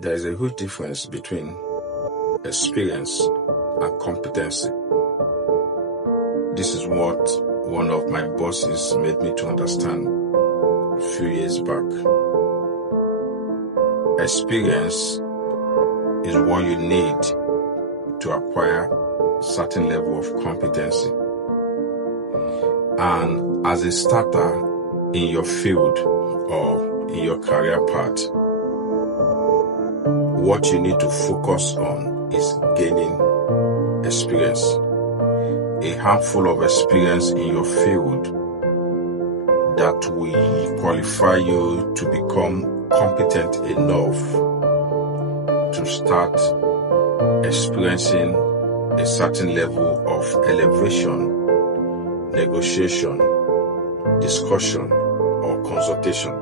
There is a huge difference between experience and competency. This is what one of my bosses made me to understand a few years back. Experience is what you need to acquire a certain level of competency. And as a starter in your field or in your career path, what you need to focus on is gaining experience. A handful of experience in your field that will qualify you to become competent enough to start experiencing a certain level of elevation, negotiation, discussion, or consultation.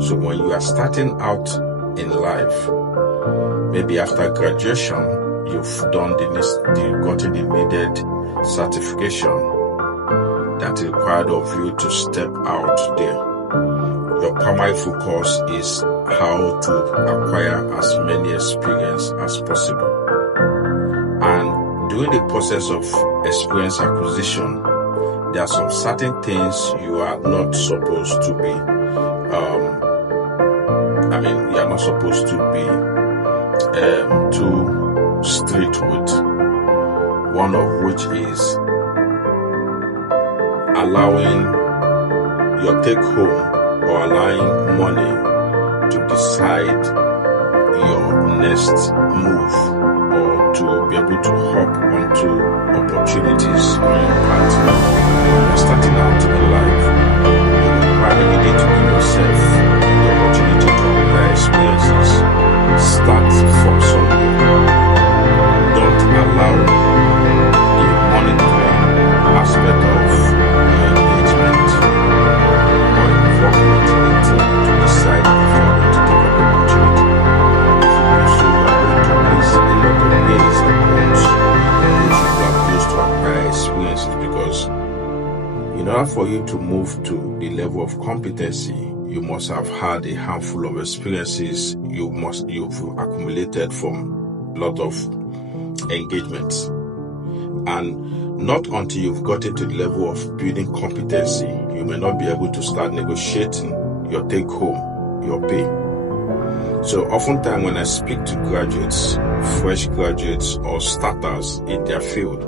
So when you are starting out in life, maybe after graduation, you've gotten the needed certification that is required of you to step out there. Your primary focus is how to acquire as many experience as possible. And during the process of experience acquisition, there are some certain things you are not supposed to be you are not supposed to be too strict with. One of which is allowing your take home or allowing money to decide your next move or to be able to hop onto opportunities on your path. When you're starting out in life, you need to give yourself the opportunity to acquire experiences. Start from somewhere. Don't allow the monetary aspect of your engagement or involvement in it to decide if you're going to take up the opportunity. If you do so, you're going to miss a lot of ways and months which you have used to acquire experiences, because in order for you to move to the level of competency, you must have had a handful of experiences you've accumulated from a lot of engagements. And not until you've gotten to the level of building competency, you may not be able to start negotiating your take home, your pay. So oftentimes when I speak to graduates, fresh graduates or starters in their field,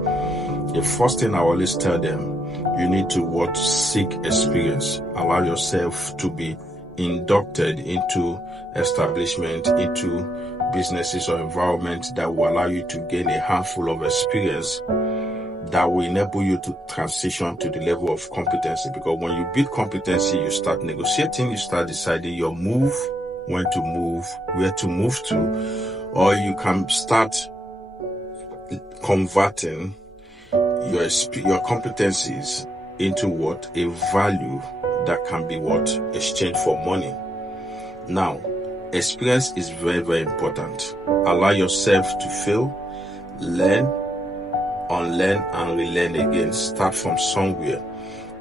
the first thing I always tell them, you need to seek experience. Allow yourself to be inducted into establishment, into businesses or environment that will allow you to gain a handful of experience that will enable you to transition to the level of competency. Because when you build competency, you start negotiating, you start deciding your move, when to move, where to move to, or you can start converting your competencies into a value that can be exchanged for money. Now, experience is very, very important. Allow yourself to fail, learn, unlearn, and relearn again. Start from somewhere.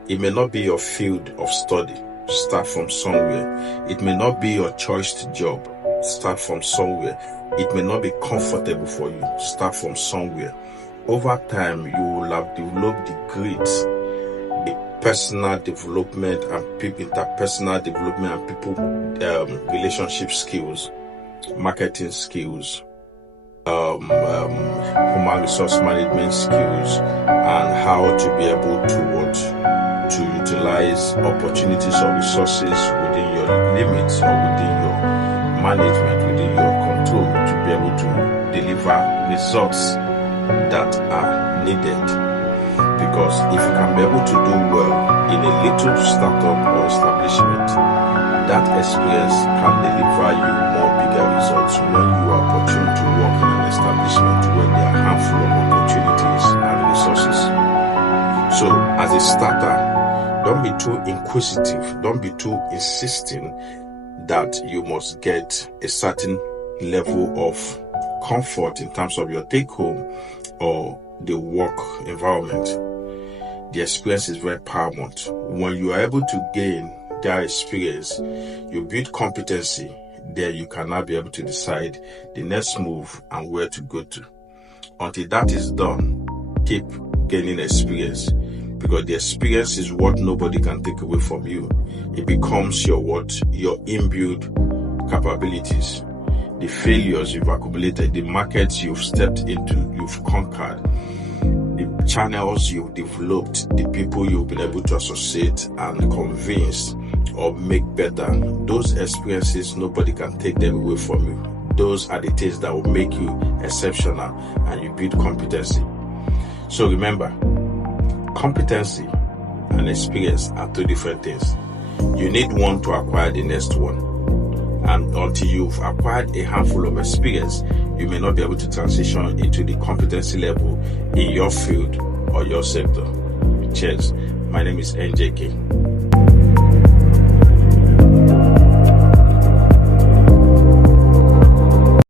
It may not be your field of study. Start from somewhere. It may not be your choice job. Start from somewhere. It may not be comfortable for you. Start from somewhere. Over time, you will have developed the grit, the personal development and interpersonal development and people relationship skills, marketing skills, human resource management skills, and how to be able to utilize opportunities or resources within your limits or within your management, within your control, to be able to deliver results that are needed. Because if you can be able to do well in a little startup or establishment, that experience can deliver you more bigger results when you are opportune to work in an establishment where there are a handful of opportunities and resources. So as a starter, don't be too inquisitive, don't be too insisting that you must get a certain level of comfort in terms of your take home or the work environment. The experience is very paramount. When you are able to gain that experience, you build competency, then you can now be able to decide the next move and where to go to. Until that is done, keep gaining experience, because the experience is what nobody can take away from you. It becomes your inbuilt capabilities. The failures you've accumulated, the markets you've stepped into, you've conquered, the channels you've developed, the people you've been able to associate and convince or make better, those experiences, nobody can take them away from you. Those are the things that will make you exceptional and you build competency. So remember, competency and experience are two different things. You need one to acquire the next one. And until you've acquired a handful of experience, you may not be able to transition into the competency level in your field or your sector. Cheers. My name is NJK.